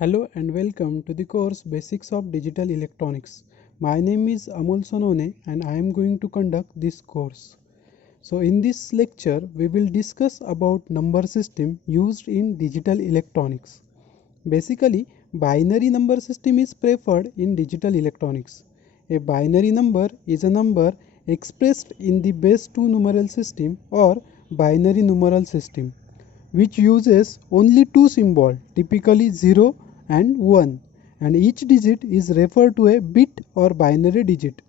Hello and welcome to the course Basics of Digital Electronics. My name is Amol Sonone and I am going to conduct this course. So in this lecture we will discuss about number system used in digital electronics. Basically, binary number system is preferred in digital electronics. A binary number is a number expressed in the base 2 numeral system or binary numeral system, which uses only two symbols, typically 0 and 1, and each digit is referred to a bit or binary digit.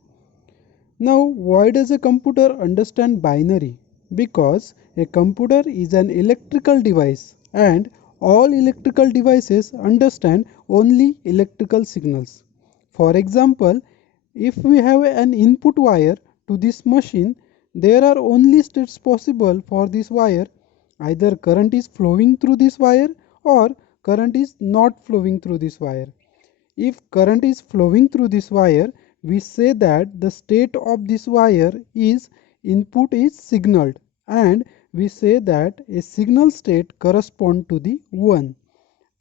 Now, why does a computer understand binary? Because a computer is an electrical device and all electrical devices understand only electrical signals. For example, if we have an input wire to this machine, there are only states possible for this wire. Either current is flowing through this wire or current is not flowing through this wire. If current is flowing through this wire, we say that the state of this wire is input is signaled, and we say that a signal state corresponds to the 1.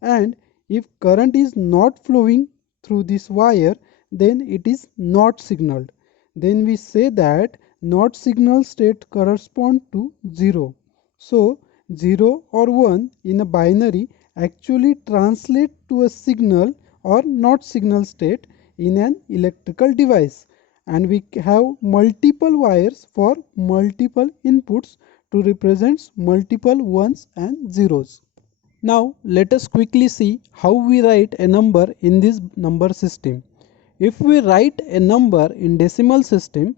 And if current is not flowing through this wire, then it is not signaled. Then we say that not signal state corresponds to 0. So 0 or 1 in a binary actually translate to a signal or not signal state in an electrical device, and we have multiple wires for multiple inputs to represent multiple ones and zeros. Now let us quickly see how we write a number in this number system. If we write a number in decimal system,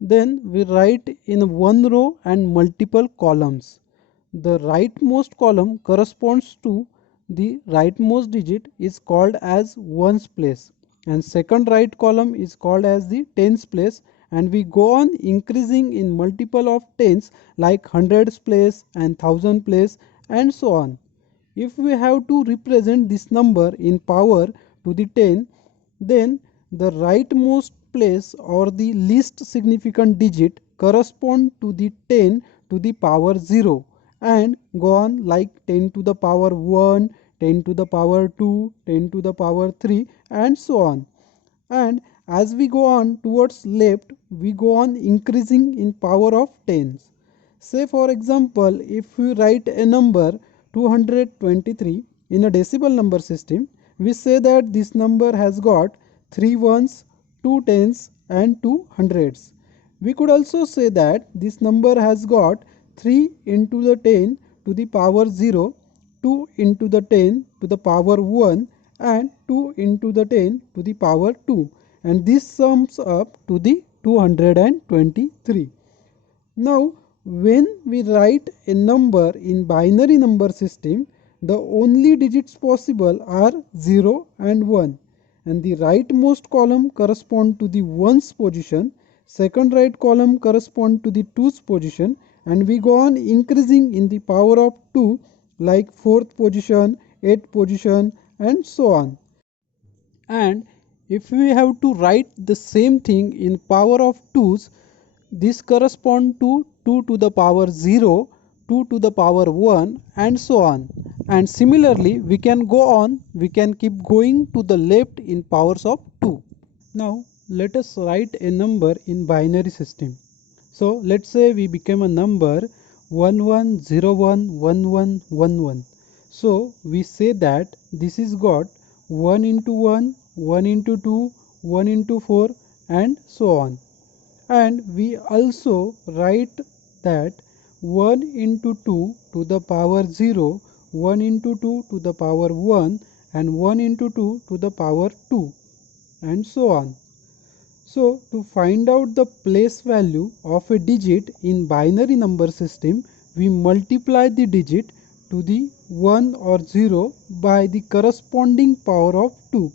then we write in one row and multiple columns. The rightmost column corresponds to the rightmost digit is called as ones place, and second right column is called as the tens place, and we go on increasing in multiple of tens like hundreds place and thousand place and so on. If we have to represent this number in power to the 10, then the rightmost place or the least significant digit correspond to the 10 to the power 0 and go on like 10 to the power 1, 10 to the power 2, 10 to the power 3 and so on. And as we go on towards left, we go on increasing in power of tens. Say for example, if we write a number 223 in a decimal number system, we say that this number has got 3 ones, 2 tens and 2 hundreds. We could also say that this number has got 3 into the 10 to the power 0, 2 into the 10 to the power 1 and 2 into the 10 to the power 2, and this sums up to the 223. Now when we write a number in binary number system, the only digits possible are 0 and 1, and the rightmost column correspond to the ones position, second right column correspond to the twos position, and we go on increasing in the power of 2 like fourth position, eighth position and so on. And if we have to write the same thing in power of 2's, this correspond to 2 to the power 0, 2 to the power 1 and so on. And similarly we can go on, we can keep going to the left in powers of 2. Now let us write a number in binary system. So let's say we become a number 11011111. So we say that this is got 1 into 1, 1 into 2, 1 into 4 and so on. And we also write that 1 into 2 to the power 0, 1 into 2 to the power 1 and 1 into 2 to the power 2 and so on. So to find out the place value of a digit in binary number system, we multiply the digit to the 1 or 0 by the corresponding power of 2.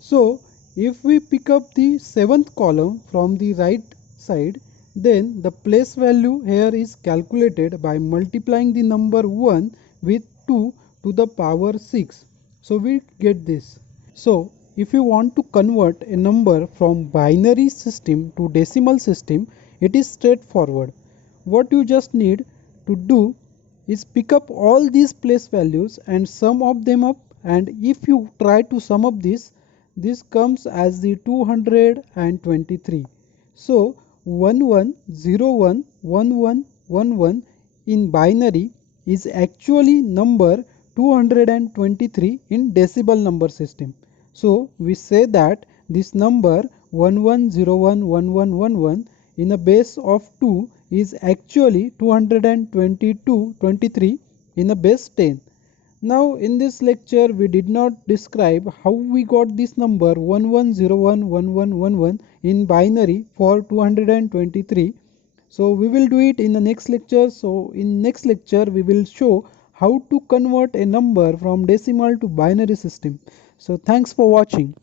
So if we pick up the seventh column from the right side, then the place value here is calculated by multiplying the number 1 with 2 to the power 6. So we get this. So if you want to convert a number from binary system to decimal system, it is straightforward. What you just need to do is pick up all these place values and sum of them up and if you try to sum up this comes as the 223. So 11011111 in binary is actually number 223 in decimal number system. So we say that this number 11011111 in a base of 2 is actually 223 in a base 10. Now in this lecture we did not describe how we got this number 11011111 in binary for 223. So we will do it in the next lecture. So in next lecture we will show how to convert a number from decimal to binary system. So thanks for watching.